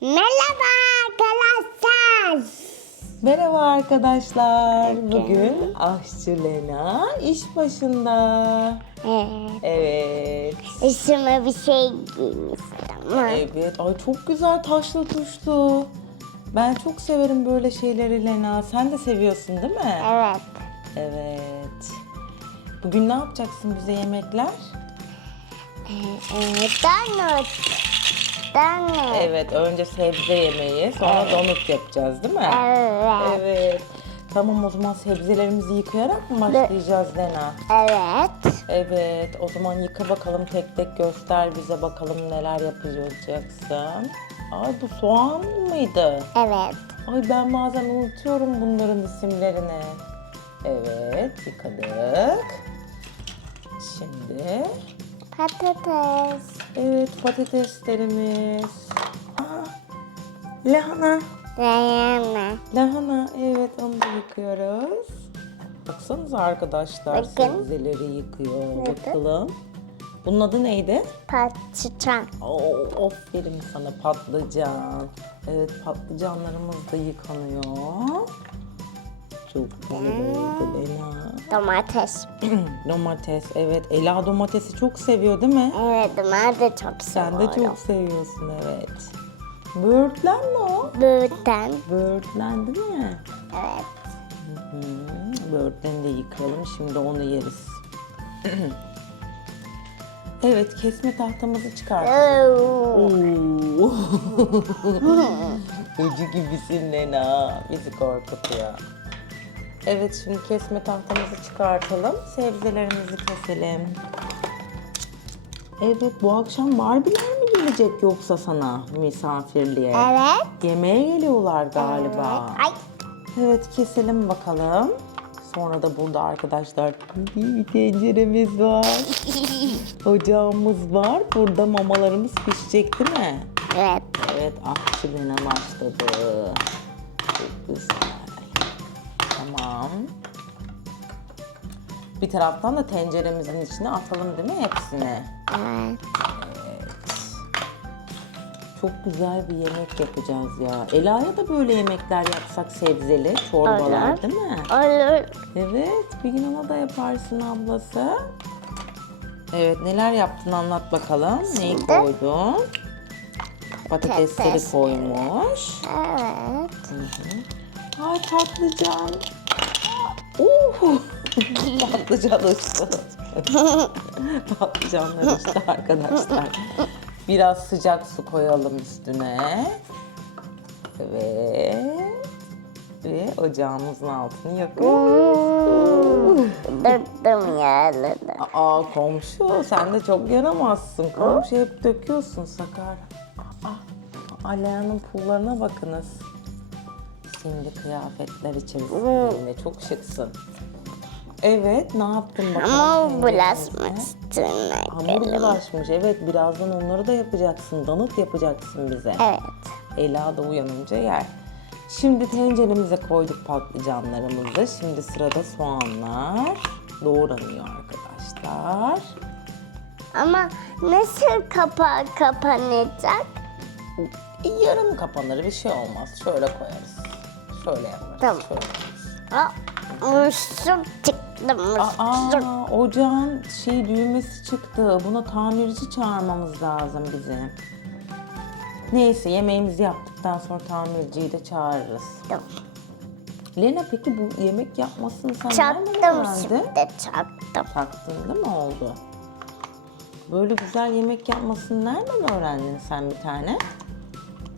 Merhaba arkadaşlar. Merhaba arkadaşlar. Bugün aşçı Lena iş başında. Evet. Evet. Üstüme bir şey giymiştim. ama Evet. Ay çok güzel taşlı tuşlu. Ben çok severim böyle şeyleri Lena. Sen de seviyorsun değil mi? Evet. Evet. Bugün ne yapacaksın bize yemekler? Ee, donut. Donut. Evet, önce sebze yemeği, sonra donut yapacağız değil mi? Evet. Evet. Tamam o zaman sebzelerimizi yıkayarak mı başlayacağız Lena? Evet. Evet, o zaman yıka bakalım tek tek göster bize bakalım neler yapacaksın. Ay bu soğan mıydı? Evet. Ay ben bazen unutuyorum bunların isimlerini. Evet, yıkadık. Şimdi, Patates. Evet patateslerimiz. Aa, lahana. Dayana. Lahana, evet onu da yıkıyoruz. Baksanıza arkadaşlar Bakın. sebzeleri yıkıyor. Bakalım. Bunun adı neydi? Patlıcan. Oo, aferin sana patlıcan. Evet patlıcanlarımız da yıkanıyor. Çok güzel oldu Ela. Domates. Domates evet. Ela domatesi çok seviyor değil mi? Evet, ben de çok Sen seviyorum. de çok seviyorsun evet. Böğürtlen mi o? Böğürtlen. Böğürtlen değil mi? Evet. Hmm, böğürtleni de yıkayalım. Şimdi onu yeriz. evet, kesme tahtamızı çıkartalım. Oo. Oo. Ucu gibisin Lena. Bizi korkutuyor. Evet, şimdi kesme tahtamızı çıkartalım. Sebzelerimizi keselim. Evet, bu akşam Barbie'ler mi gelecek yoksa sana misafirliğe? Evet. Yemeğe geliyorlar galiba. Ay. Evet keselim bakalım. Sonra da burada arkadaşlar bir tenceremiz var. Ocağımız var. Burada mamalarımız pişecek değil mi? Evet. Evet akçılığına başladı. Çok güzel. Bir taraftan da tenceremizin içine atalım değil mi hepsini? Evet. Çok güzel bir yemek yapacağız ya. Ela'ya da böyle yemekler yapsak sebzeli, çorbalar Olur. değil mi? Olur. Evet, bir gün ona da yaparsın ablası. Evet, neler yaptın anlat bakalım. Neyi Şimdi- koydun? Patatesleri Patates. koymuş. Evet. Ay patlıcan. Uh! patlıcan uçtu. Patlıcanlar uçtu arkadaşlar. Biraz sıcak su koyalım üstüne. Ve ve ocağımızın altını yakıyoruz. Dırdım yerleri. Aa komşu sen de çok yaramazsın. Komşu hep döküyorsun Sakar. Aa, Aleya'nın pullarına bakınız. Şimdi kıyafetler içerisinde çok şıksın. Evet ne yaptın bakalım? Ama üstüne Hamur bulaşmış. Evet birazdan onları da yapacaksın. Donut yapacaksın bize. Evet. Ela da uyanınca yer. Şimdi tenceremize koyduk patlıcanlarımızı. Şimdi sırada soğanlar doğranıyor arkadaşlar. Ama nasıl kapağı kapanacak? Yarım kapanır bir şey olmaz. Şöyle koyarız. Şöyle yaparız. Tamam. Şöyle. Aa, Musluk çıktı. Aa, ocağın şey düğmesi çıktı. Buna tamirci çağırmamız lazım bizim. Neyse yemeğimizi yaptıktan sonra tamirciyi de çağırırız. Lena peki bu yemek yapmasını sen nereden Çaktım öğrendin? şimdi çaktım. Taktın değil mi oldu? Böyle güzel yemek yapmasını nereden öğrendin sen bir tane?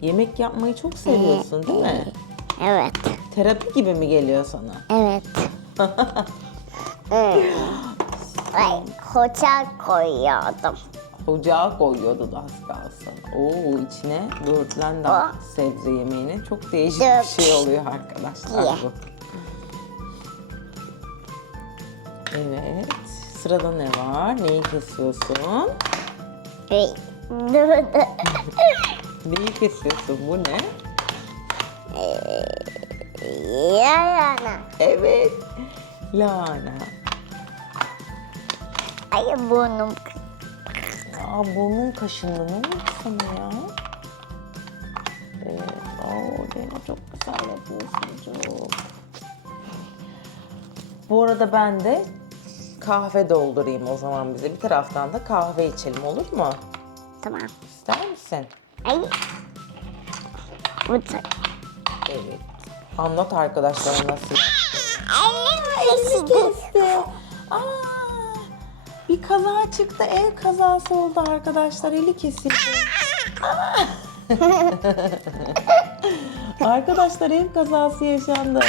Yemek yapmayı çok seviyorsun değil mi? Evet. Terapi gibi mi geliyor sana? Evet. Hmm. Ay, koça koyuyordum. Ocağa koyuyordu da az kalsın. Oo içine böğürtlen de Aa. sebze yemeğine çok değişik Dök. bir şey oluyor arkadaşlar Ye. bu. Evet. Sırada ne var? Neyi kesiyorsun? Durdu. Neyi kesiyorsun? Bu ne? Yana. Evet. Lahana. Ay burnum. Aa burnun kaşındı. Ne oldu sana ya? çok güzel yapıyorsun çok. Bu arada ben de kahve doldurayım o zaman bize. Bir taraftan da kahve içelim olur mu? Tamam. İster misin? Ay. Bu. Evet. Anlat arkadaşlara nasıl Elim kesildi. Aa, bir kaza çıktı. Ev kazası oldu arkadaşlar. Eli kesildi. Aa. arkadaşlar ev kazası yaşandı.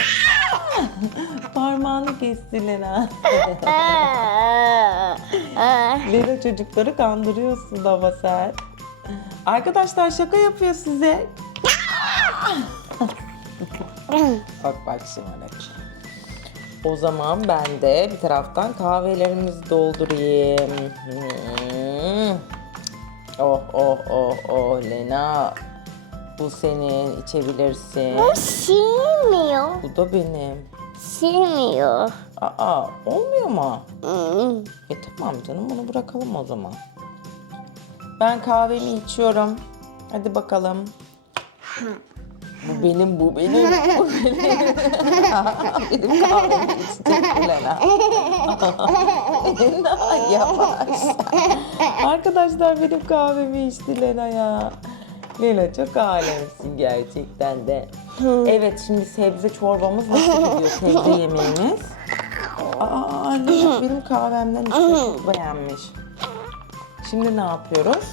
Parmağını kesti Lena. Lena çocukları kandırıyorsun ama sen. Arkadaşlar şaka yapıyor size. bak bak şimdi. O zaman ben de bir taraftan kahvelerimizi doldurayım. Hmm. Oh oh oh oh Lena. Bu senin içebilirsin. Bu silmiyor. Bu da benim. Silmiyor. Aa olmuyor mu? Hmm. E tamam canım bunu bırakalım o zaman. Ben kahvemi içiyorum. Hadi bakalım. Bu benim, bu benim, bu benim. benim kahvemi içecek Lena. Lena yavaş. Arkadaşlar benim kahvemi içti Lena ya. Lena çok alemsin gerçekten de. Evet şimdi sebze çorbamız nasıl gidiyor sebze yemeğimiz? Aa Lena benim kahvemden içiyor çok beğenmiş. Şimdi ne yapıyoruz?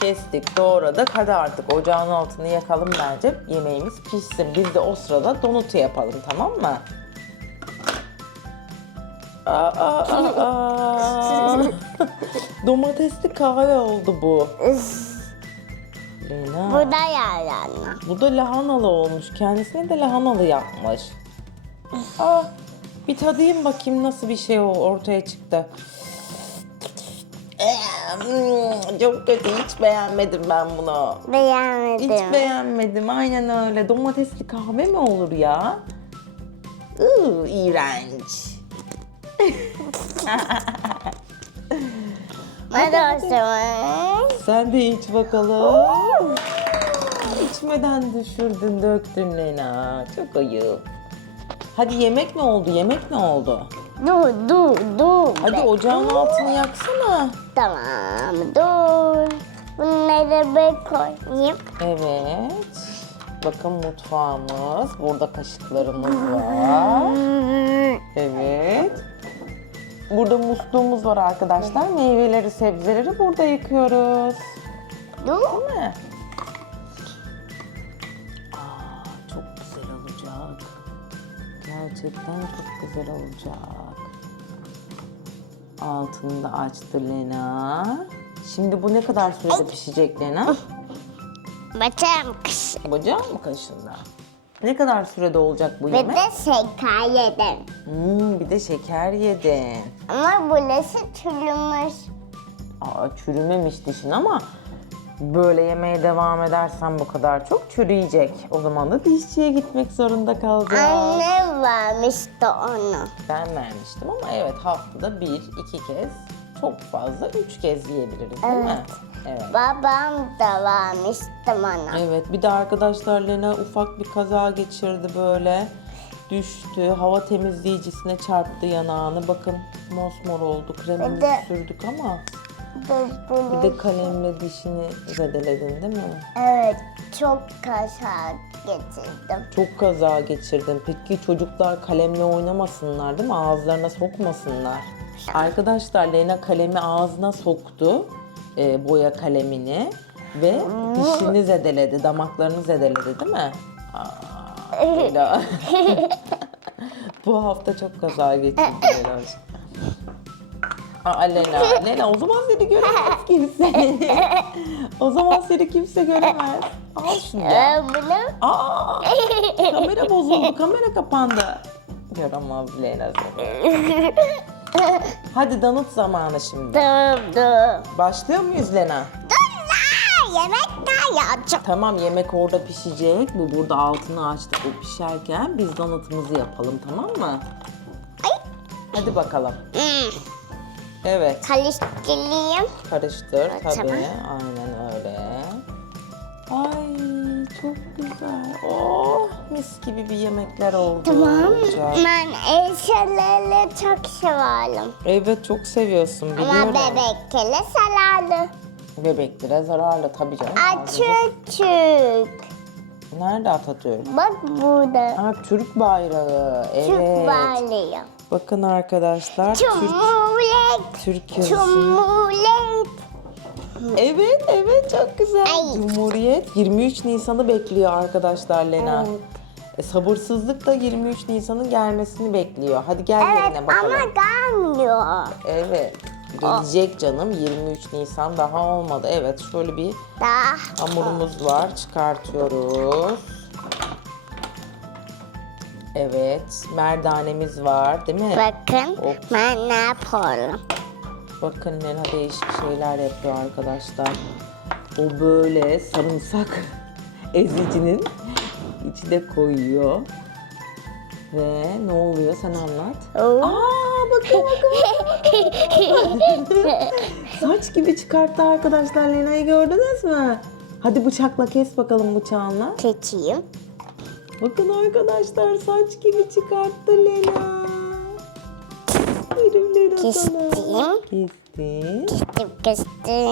Kestik, doğradık. Hadi artık ocağın altını yakalım bence. Yemeğimiz pişsin. Biz de o sırada donutu yapalım tamam mı? Aa, aa, aa. Domatesli kahve oldu bu. Lena. Bu da yararlı. Bu da lahanalı olmuş. Kendisine de lahanalı yapmış. Aa, bir tadayım bakayım nasıl bir şey o ortaya çıktı. Hmm, Çok kötü. Hiç beğenmedim ben bunu. Beğenmedim. Hiç beğenmedim. Aynen öyle. Domatesli kahve mi olur ya? Iı, iğrenç. Hadi o zaman. Sen de iç bakalım. İçmeden düşürdün, döktün Lena. Çok ayıp. Hadi yemek ne oldu? Yemek ne oldu? Dur dur dur. Hadi ocağın altını yaksana. Tamam dur. Bunları ben koyayım. Evet. Bakın mutfağımız. Burada kaşıklarımız var. Evet. Burada musluğumuz var arkadaşlar. Meyveleri, sebzeleri burada yıkıyoruz. Dur. Değil mi? Aa, çok güzel olacak. Gerçekten çok güzel olacak. Altını da açtı Lena. Şimdi bu ne kadar sürede pişecek Lena? Bacağım kış. Bacağı mı kaşındı? Ne kadar sürede olacak bu Ve yemek? de şeker yedim. Hmm, bir de şeker yedin. Ama burası çürümüş. Aa, çürümemiş dişin ama böyle yemeye devam edersen bu kadar çok çürüyecek. O zaman da dişçiye gitmek zorunda kalacağız. Annem vermişti onu. Ben vermiştim ama evet haftada bir, iki kez, çok fazla üç kez yiyebiliriz değil mi? Evet. Babam da vermişti bana. Evet bir de arkadaşlar Lena ufak bir kaza geçirdi böyle. Düştü, hava temizleyicisine çarptı yanağını. Bakın mosmor oldu. Kremimizi de- sürdük ama bir de kalemle dişini zedeledin değil mi? Evet, çok kaşar getirdim. Çok kaza geçirdin. Peki çocuklar kalemle oynamasınlar değil mi? Ağızlarına sokmasınlar. Arkadaşlar Lena kalemi ağzına soktu. e, boya kalemini. Ve dişini zedeledi, damaklarını zedeledi değil mi? Aa. Bu hafta çok kaza geçirdi. Aa Lena, Lena o zaman seni göremez kimse. o zaman seni kimse göremez. Al şunu ya. Ee, bunu Aa, kamera bozuldu, kamera kapandı. Yaramaz seni. Hadi danıt zamanı şimdi. dur dur. Başlıyor muyuz Lena? Dur la, yemek daha yapacağım. Tamam yemek orada pişecek. Bu burada altını açtık bu pişerken biz donatımızı yapalım tamam mı? Hadi bakalım. Hmm, Evet karıştırayım. karıştır Tamam. tabii. Aynen öyle. Ay çok güzel. Oh mis gibi bir yemekler oldu. Tamam. olacak. Ben eşyalarla çok severim. Evet çok seviyorsun Ama biliyorum. bebekkele zararlı. Bebeklere zararlı tabii canım. Atatürk. Nerede Atatürk? Bak burada. Ha, Türk bayrağı. Evet. Türk bayrağı. Bakın arkadaşlar Türk Cumhuriyet. Türk yazısı. Evet evet çok güzel. Ay. Cumhuriyet 23 Nisan'ı bekliyor arkadaşlar Lena. Evet. E, sabırsızlıkla 23 Nisan'ın gelmesini bekliyor. Hadi gel Evet yerine bakalım. ama gelmiyor. Evet. Gelecek canım 23 Nisan daha olmadı. Evet şöyle bir Daha. hamurumuz var. Çıkartıyoruz. Evet. Merdanemiz var değil mi? Bakın Of. ben ne yapıyorum. Bakın Lena değişik şeyler yapıyor arkadaşlar. O böyle sarımsak ezicinin içine koyuyor. Ve ne oluyor sen anlat. Oo. Aa bakın bakın. Saç gibi çıkarttı arkadaşlar Lena'yı gördünüz mü? Hadi bıçakla kes bakalım bıçağınla. Seçeyim. Bakın arkadaşlar saç gibi çıkarttı Lena. Aferin Lena sana. Kestim. Kestim kestim.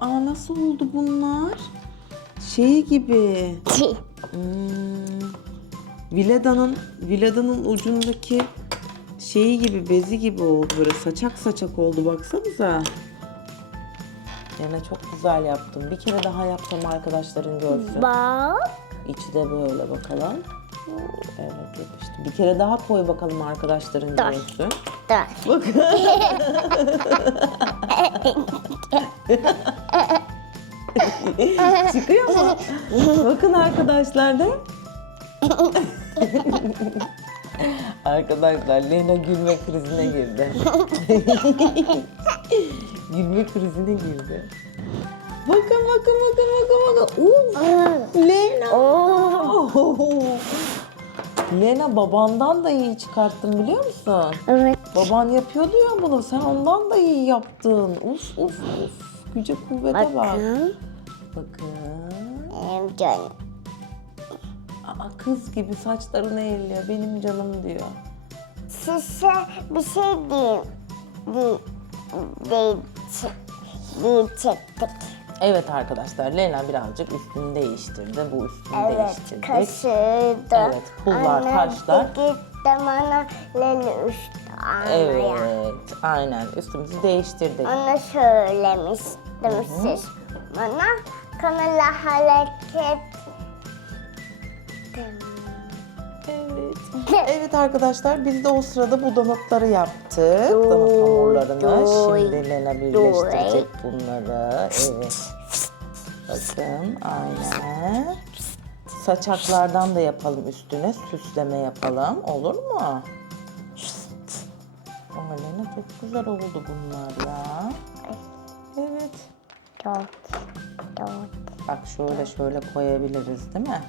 Aa nasıl oldu bunlar? Şey gibi. Hmm, Vileda'nın Vileda'nın ucundaki şeyi gibi bezi gibi oldu böyle saçak saçak oldu baksanıza. Yani çok güzel yaptım. Bir kere daha yapsam arkadaşların görsün. Bak. İçi de böyle bakalım. Evet yapıştı. Bir kere daha koy bakalım arkadaşların Dur. görsün. Dur. Bakın. Çıkıyor mu? Bakın arkadaşlar da. arkadaşlar Lena gülme krizine girdi. gülme krizine girdi. Bakın bakın bakın bakın bakın. Uf, Lena. Oo. Lena babandan da iyi çıkarttın biliyor musun? Evet. Baban yapıyordu ya bunu. Sen ondan da iyi yaptın. Uf uf uf. Güce kuvvete bak. Bakın. Bakın. Benim canım. Aa, kız gibi saçlarını elliyor. Benim canım diyor. Size bir şey diyeyim. Di, di, diyecektik. Evet arkadaşlar Lena birazcık üstünü değiştirdi. Bu üstünü Evet, değiştirdik. kaşıdı. Evet, pullar, taşlar. Gitti bana leli üstü. Evet aynen üstümüzü değiştirdik. Ona söylemiştim siz bana. Kanala hareket. Evet. Arkadaşlar biz de o sırada bu donutları yaptık. Donut hamurlarını. doy, Şimdi Lena birleştirecek bunları. Evet. Bakın aynen. Saçaklardan da yapalım üstüne. Süsleme yapalım. Olur mu? Lena çok güzel oldu bunlar ya. Evet. Çok, çok. Bak şöyle şöyle koyabiliriz değil mi?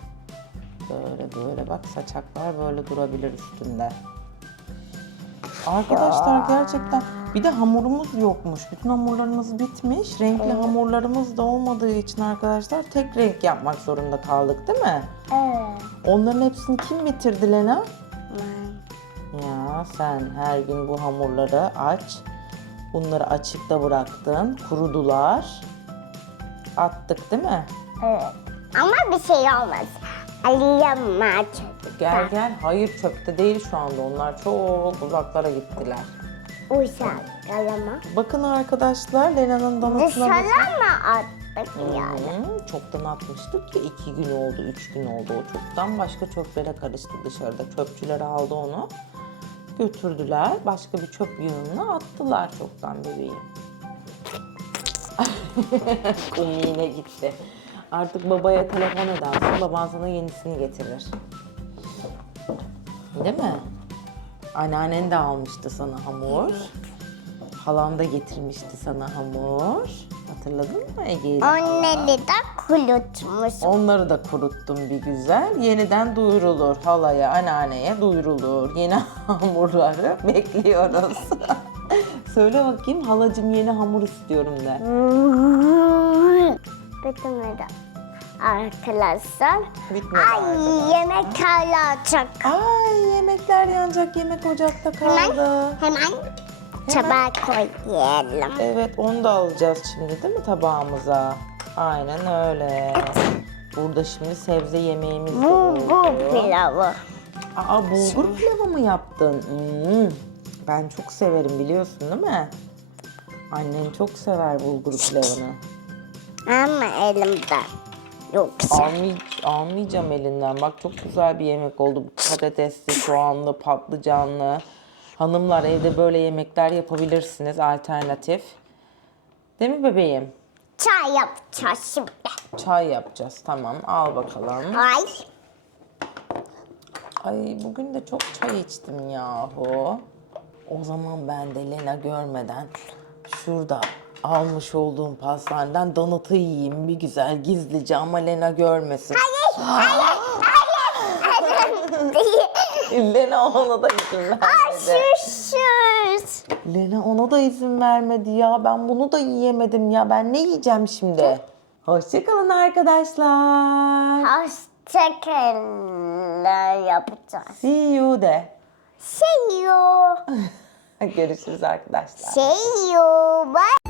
Böyle böyle bak saçaklar böyle durabilir üstünde. Arkadaşlar gerçekten bir de hamurumuz yokmuş. Bütün hamurlarımız bitmiş. Renkli hamurlarımız da olmadığı için arkadaşlar tek renk yapmak zorunda kaldık değil mi? Evet. Onların hepsini kim bitirdi Lena? Ben. Ya sen her gün bu hamurları aç. Bunları açıkta bıraktın. Kurudular. Attık değil mi? Evet. Ama bir şey olmaz. Aliye maç. Gel gel. Hayır çöpte değil şu anda. Onlar çok uzaklara gittiler. Uşak kalama. Bakın arkadaşlar Lena'nın donutuna Dışarı bakın. mı attık yani? Hı, çoktan atmıştık ya iki gün oldu, üç gün oldu. O çoktan başka çöplere karıştı dışarıda. Çöpçüler aldı onu. Götürdüler. Başka bir çöp yığınına attılar çoktan bebeğim. Komiğine gitti. Artık babaya telefon edersin. Baban sana yenisini getirir. Değil mi? Anneannen de almıştı sana hamur. Halan da getirmişti sana hamur. Hatırladın mı Ege'yle? Anneli de kurutmuş. Onları da kuruttum bir güzel. Yeniden duyurulur. Halaya, anneanneye duyurulur. Yeni hamurları bekliyoruz. Söyle bakayım halacım yeni hamur istiyorum de. Bitirmedi. arkadaşlar. Bitmedi Ay arkadaşlar. yemek hala çok. Ay yemekler yanacak. Yemek ocakta Hemen, kaldı. hemen tabağa koyalım. Evet onu da alacağız şimdi değil mi tabağımıza? Aynen öyle. Burada şimdi sebze yemeğimiz de Bulgur oldu. pilavı. Aa bulgur pilavı mı yaptın? Hmm, Ben çok severim biliyorsun değil mi? Annen çok sever bulgur pilavını. Ama elimde. Yoksa. Almay almayacağım elinden. Bak çok güzel bir yemek oldu. Patatesli, soğanlı, patlıcanlı. Hanımlar evde böyle yemekler yapabilirsiniz alternatif. Değil mi bebeğim? Çay yapacağız şimdi. Çay yapacağız. Tamam al bakalım. Ay. Ay bugün de çok çay içtim yahu. O zaman ben de Lena görmeden şurada almış olduğum pastaneden donatı yiyeyim bir güzel gizlice ama Lena görmesin. Lena ona da izin vermedi. Şuşuz. Lena ona da izin vermedi ya. Ben bunu da yiyemedim ya. Ben ne yiyeceğim şimdi? Hoşçakalın arkadaşlar. Hoşçakalın yapacağız. See you de. See you. Görüşürüz arkadaşlar. See you. Bye.